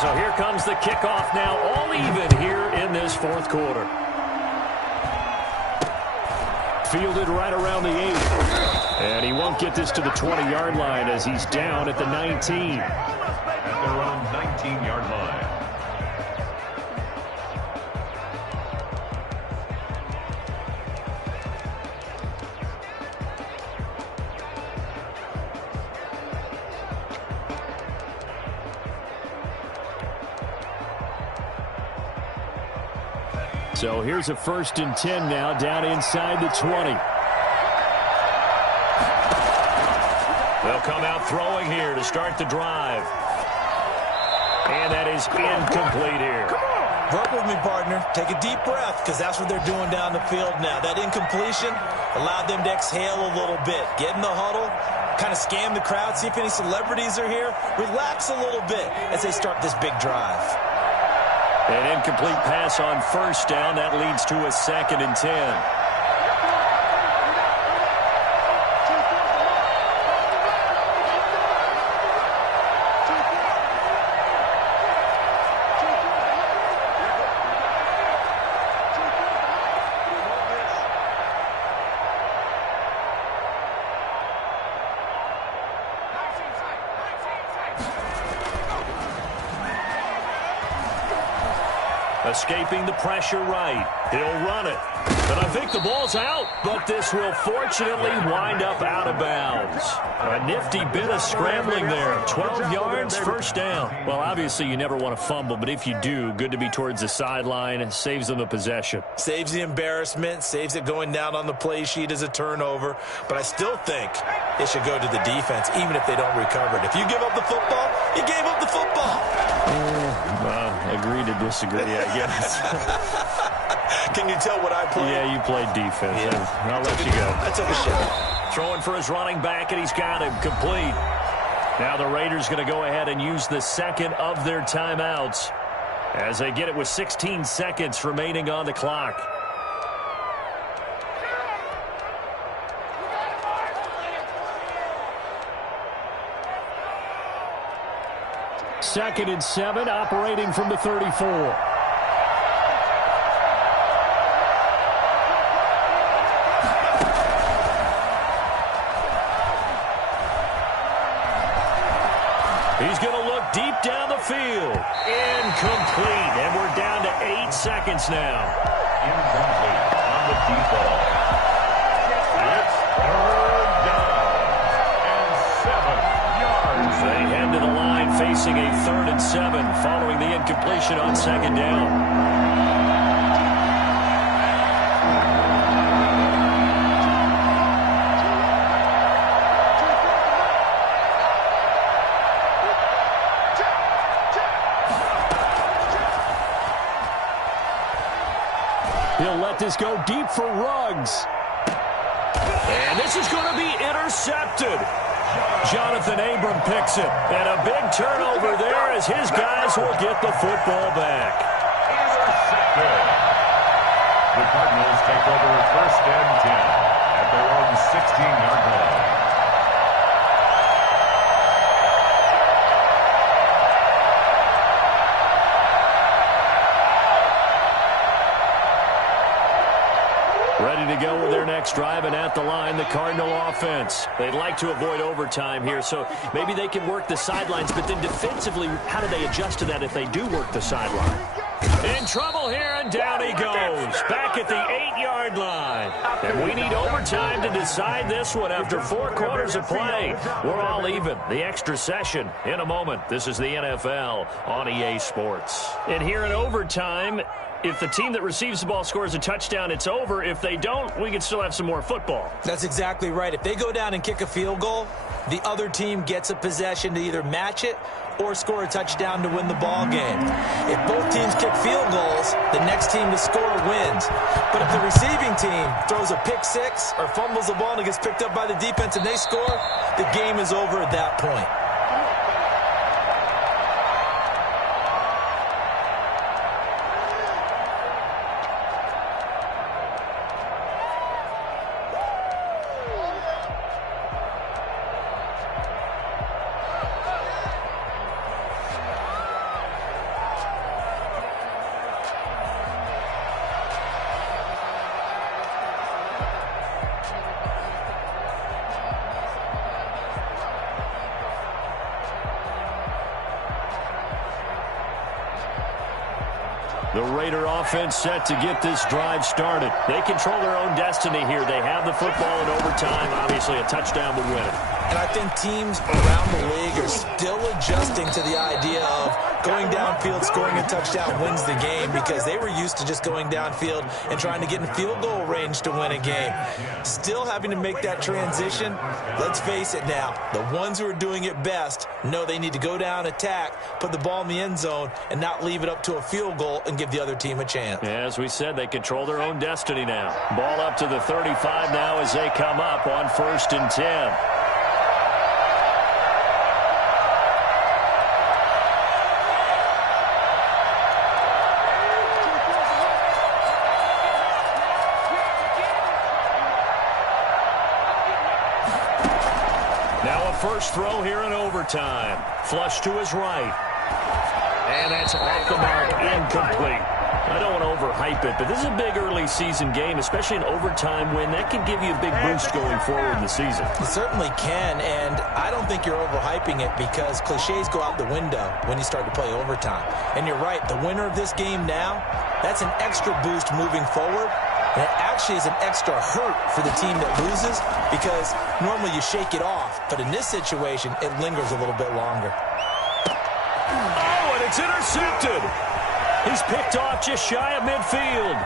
So here comes the kickoff now, all even here in this 4th quarter. Fielded right around the 8. And he won't get this to the 20-yard line as he's down at the 19. At their own 19-yard line. So here's a 1st and 10 now, down inside the 20. They'll come out throwing here to start the drive. And that is incomplete here. Work with me, partner. Take a deep breath, because that's what they're doing down the field now. That incompletion allowed them to exhale a little bit. Get in the huddle, kind of scan the crowd, see if any celebrities are here. Relax a little bit as they start this big drive. An incomplete pass on 1st down. That leads to a 2nd and 10. Escaping the pressure right. He'll run it. And I think the ball's out, but this will fortunately wind up out of bounds. A nifty bit of scrambling there. 12 yards, 1st down. Well, obviously you never want to fumble, but if you do, good to be towards the sideline. Saves them the possession. Saves the embarrassment, saves it going down on the play sheet as a turnover. But I still think it should go to the defense, even if they don't recover it. If you give up the football, you gave up the football. Agree to disagree, I guess. Can you tell what I played? Yeah, you played defense. Yeah. I'll let you go. I took a shot. Throwing for his running back, and he's got him complete. Now the Raiders going to go ahead and use the 2nd of their timeouts as they get it with 16 seconds remaining on the clock. Second and 7, operating from the 34. He's going to look deep down the field. Incomplete. And we're down to 8 seconds now. Incomplete on the deep ball. It's third down and 7 yards. They head to the line facing a 3rd and 7 following the incompletion on 2nd down. He'll let this go deep for Ruggs. And this is going to be intercepted. Jonathan Abram picks it. And a big turnover there as his guys will get the football back. Intercepted. The Cardinals take over 1st and 10 at their own 16-yard line. Ready to go with their next drive, and at the line, the Cardinal offense. They'd like to avoid overtime here, so maybe they can work the sidelines, but then defensively, how do they adjust to that if they do work the sideline? In trouble here, and down he goes. Back at the 8-yard line. And we need overtime to decide this one after 4 quarters of play. We're all even. The extra session in a moment. This is the NFL on EA Sports. And here in overtime, if the team that receives the ball scores a touchdown, it's over. If they don't, we can still have some more football. That's exactly right. If they go down and kick a field goal, the other team gets a possession to either match it or score a touchdown to win the ball game. If both teams kick field goals, the next team to score wins. But if the receiving team throws a pick six or fumbles the ball and it gets picked up by the defense and they score, the game is over at that point. The Raider offense set to get this drive started. They control their own destiny here. They have the football in overtime. Obviously, a touchdown would win it. And I think teams around the league are still adjusting to the idea of going downfield, scoring a touchdown wins the game, because they were used to just going downfield and trying to get in field goal range to win a game. Still having to make that transition. Let's face it now, the ones who are doing it best know they need to go down, attack, put the ball in the end zone, and not leave it up to a field goal and give the other team a chance. As we said, they control their own destiny now. Ball up to the 35 now as they come up on 1st and 10. First throw here in overtime. Flush to his right. And that's off the mark, incomplete. I don't want to overhype it, but this is a big early season game, especially an overtime win. That can give you a big boost going forward in the season. It certainly can, and I don't think you're overhyping it because cliches go out the window when you start to play overtime. And you're right, the winner of this game now, that's an extra boost moving forward. And it actually is an extra hurt for the team that loses because normally you shake it off. But in this situation, it lingers a little bit longer. Oh, and it's intercepted. He's picked off just shy of midfield.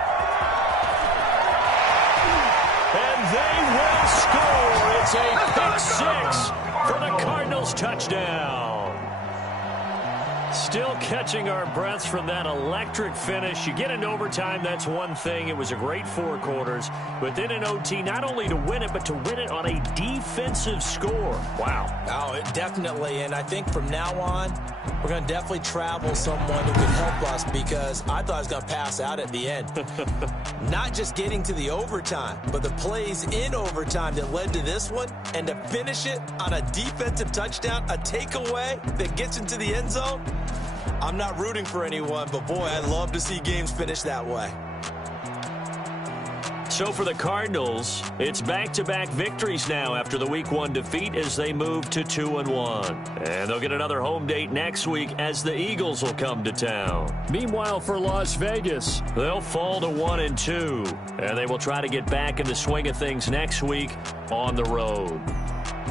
And they will score. It's a pick six for the Cardinals touchdown. Still catching our breaths from that electric finish. You get into overtime, that's one thing. It was a great 4 quarters. But then in OT, not only to win it, but to win it on a defensive score. Wow. Oh, definitely. And I think from now on, we're going to definitely travel someone who can help us because I thought I was going to pass out at the end. Not just getting to the overtime, but the plays in overtime that led to this one. And to finish it on a defensive touchdown, a takeaway that gets into the end zone. I'm not rooting for anyone, but boy, I'd love to see games finish that way. So for the Cardinals, it's back-to-back victories now after the Week 1 defeat as they move to 2-1. And they'll get another home date next week as the Eagles will come to town. Meanwhile, for Las Vegas, they'll fall to 1-2. And they will try to get back in the swing of things next week on the road.